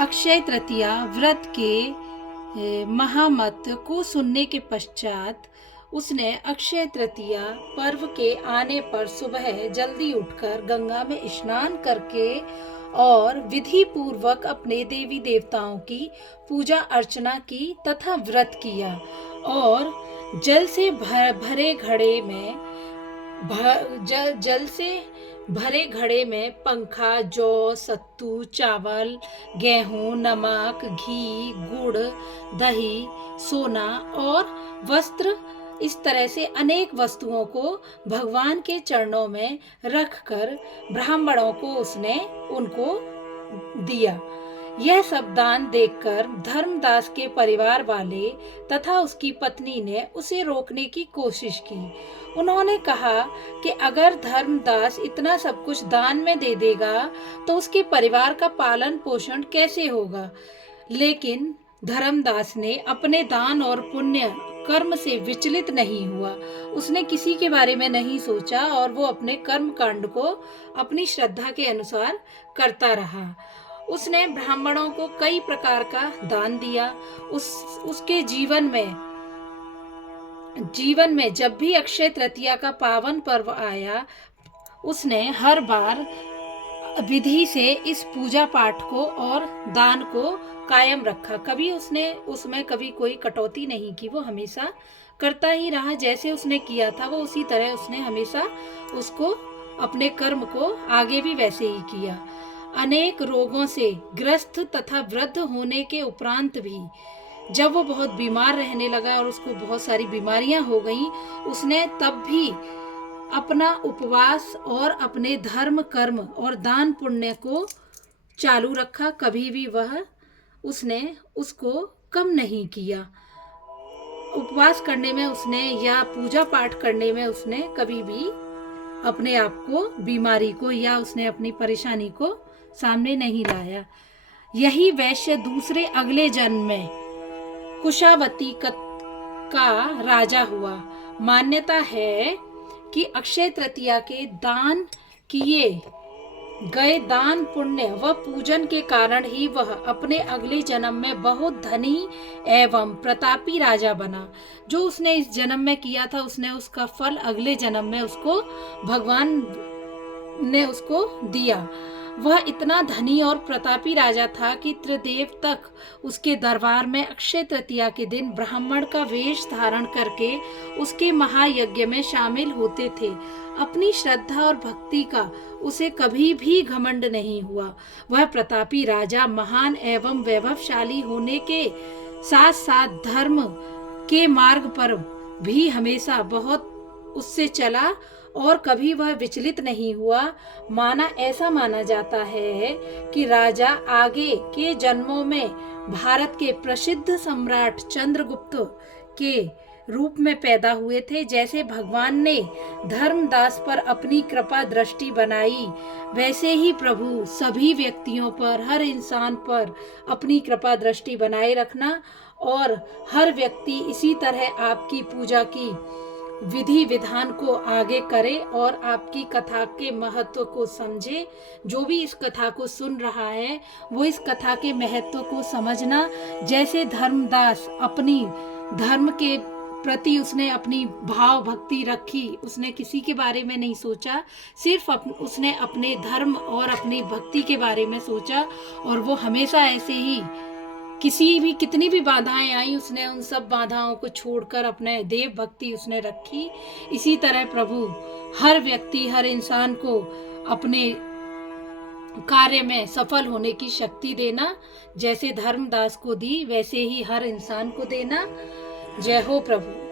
अक्षय तृतीया व्रत के महामत को सुनने के पश्चात उसने अक्षय तृतीया पर्व के आने पर सुबह जल्दी उठकर गंगा में स्नान करके और विधि पूर्वक अपने देवी देवताओं की पूजा अर्चना की तथा व्रत किया और जल से भरे घड़े में जल से भरे घड़े में पंखा, जौ, सत्तू, चावल, गेहूं, नमक, घी, गुड़, दही, सोना और वस्त्र, इस तरह से अनेक वस्तुओं को भगवान के चरणों में रखकर ब्राह्मणों को उसने उनको दिया। यह सब दान देखकर धर्मदास के परिवार वाले तथा उसकी पत्नी ने उसे रोकने की कोशिश की। उन्होंने कहा कि अगर धर्मदास इतना सब कुछ दान में दे देगा तो उसके परिवार का पालन पोषण कैसे होगा। लेकिन धर्मदास ने अपने दान और पुण्य कर्म से विचलित नहीं हुआ। उसने किसी के बारे में नहीं सोचा और वो अपने कर्म कांड को अपनी श्रद्धा के अनुसार करता रहा। उसने ब्राह्मणों को कई प्रकार का दान दिया। उसके जीवन में जब भी अक्षय तृतीया का पावन पर्व आया, उसने हर बार विधि से इस पूजा पाठ को और दान को कायम रखा। कभी उसने उसमें कभी कोई कटौती नहीं की। वो हमेशा करता ही रहा। जैसे उसने किया था वो उसी तरह उसने हमेशा उसको अपने कर्म को आगे भी वैसे ही किया। अनेक रोगों से ग्रस्त तथा वृद्ध होने के उपरांत भी जब वो बहुत बीमार रहने लगा और उसको बहुत सारी बीमारियां हो गईं, उसने तब भी अपना उपवास और अपने धर्म कर्म और दान पुण्य को चालू रखा। कभी भी उसने उसको कम नहीं किया। उपवास करने में उसने या पूजा पाठ करने में उसने कभी भी अपने आप को, बीमारी को या उसने अपनी परेशानी को सामने नहीं लाया। यही वैश्य दूसरे अगले जन्म में कुशावती का राजा हुआ। मान्यता है कि अक्षय तृतीया के दान किए गए दान पुण्य व पूजन के कारण ही वह अपने अगले जन्म में बहुत धनी एवं प्रतापी राजा बना। जो उसने इस जन्म में किया था उसने उसका फल अगले जन्म में उसको भगवान ने उसको दिया। वह इतना धनी और प्रतापी राजा था कि त्रिदेव तक उसके दरबार में अक्षय तृतीया के दिन ब्राह्मण का वेश धारण करके उसके महायज्ञ में शामिल होते थे। अपनी श्रद्धा और भक्ति का उसे कभी भी घमंड नहीं हुआ। वह प्रतापी राजा महान एवं वैभवशाली होने के साथ साथ धर्म के मार्ग पर भी हमेशा बहुत उससे चला और कभी वह विचलित नहीं हुआ। ऐसा माना जाता है कि राजा आगे के जन्मों में भारत के प्रसिद्ध सम्राट चंद्रगुप्त के रूप में पैदा हुए थे। जैसे भगवान ने धर्मदास पर अपनी कृपा दृष्टि बनाई, वैसे ही प्रभु सभी व्यक्तियों पर, हर इंसान पर अपनी कृपा दृष्टि बनाए रखना और हर व्यक्ति इसी तरह आपकी पूजा की विधि विधान को आगे करे और आपकी कथा के महत्व को समझे। जो भी इस कथा को सुन रहा है वो इस कथा के महत्व को समझना। जैसे धर्मदास अपनी धर्म के प्रति उसने अपनी भाव भक्ति रखी, उसने किसी के बारे में नहीं सोचा, सिर्फ उसने अपने धर्म और अपनी भक्ति के बारे में सोचा और वो हमेशा ऐसे ही कितनी भी बाधाएं आई उसने उन सब बाधाओं को छोड़कर अपने देव भक्ति उसने रखी। इसी तरह प्रभु हर व्यक्ति, हर इंसान को अपने कार्य में सफल होने की शक्ति देना। जैसे धर्मदास को दी वैसे ही हर इंसान को देना। जय हो प्रभु।